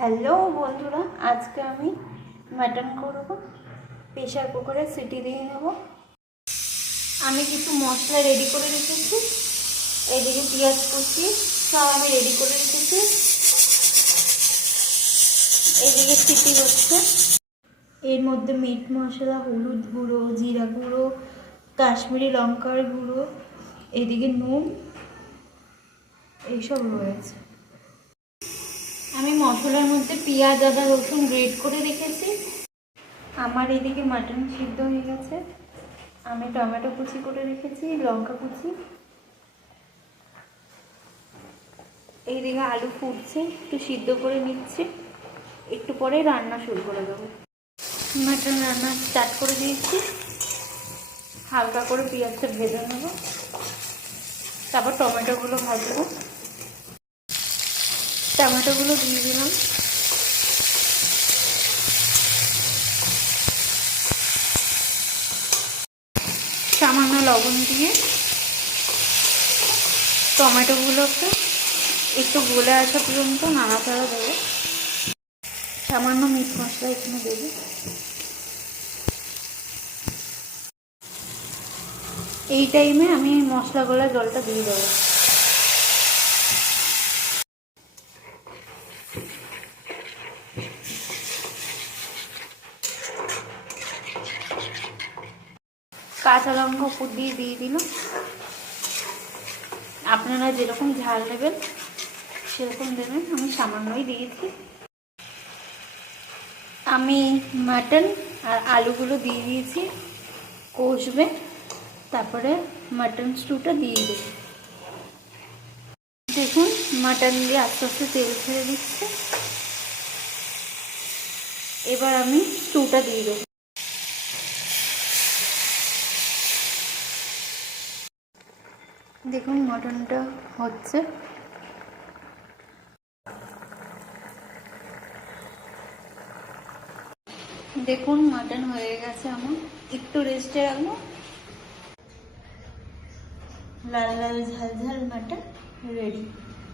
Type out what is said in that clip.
Hello বন্ধুরা, আজকে আমি মাটন করব। প্রেশার কুকারে সিটি দিয়ে নেব। আমি কিছু মশলা রেডি করে রেখেছি। এদিকে পেঁয়াজ কুচি সব আমি রেডি করে রেখেছি। এদিকে সিটি হচ্ছে। এর মধ্যে মিট মশলা, হলুদ গুঁড়ো, জিরা গুঁড়ো, কাশ্মীরি লঙ্কার গুঁড়ো, এদিকে নুন এইসব রয়েছে। আমি মশলার মধ্যে পেঁয়াজ, আদা, রসুন গ্রেট করে রেখেছি। আমার এদিকে মাটন সিদ্ধ হয়ে গেছে। আমি টমেটো কুচি করে রেখেছি, লঙ্কা কুচি। এইদিকে আলু ফুটছে, একটু সিদ্ধ করে নিচ্ছি। একটু পরে রান্না শুরু করে দেবো। মাটন রান্না স্টার্ট করে দিয়েছি। হালকা করে পেঁয়াজটা ভেজে নেব, তারপর টমেটোগুলো ভাজবো। টমেটোগুলো দিয়ে দিলাম। সামান্য লবণ দিয়ে টমেটোগুলোকে একটু গলে আসা পর্যন্ত নাড়াচাড়া দেবো। সামান্য মিট মশলা এখানে দেবো। এই টাইমে আমি মশলা গলা জলটা দিয়ে দেবো। কাঁচা লঙ্কা উপর দিয়ে দিলাম। আপনারা যেরকম ঝাল নেবেন সেরকম দেবেন, আমি সামান্যই দিয়েছি। আমি মাটন আর আলুগুলো দিয়ে দিয়েছি, কষবে। তারপরে মাটন স্টুটা দিয়ে দেব। দেখুন মাটন দিয়ে আস্তে আস্তে তেল ছেড়ে দিচ্ছে। এবার আমি স্টুটা দিয়ে দেবো। দেখুন মাটনটা হচ্ছে। দেখুন মাটন হয়ে গেছে আমার। একটু রেস্টে রাখবো। লাল লাল ঝাল ঝাল মাটন রেডি।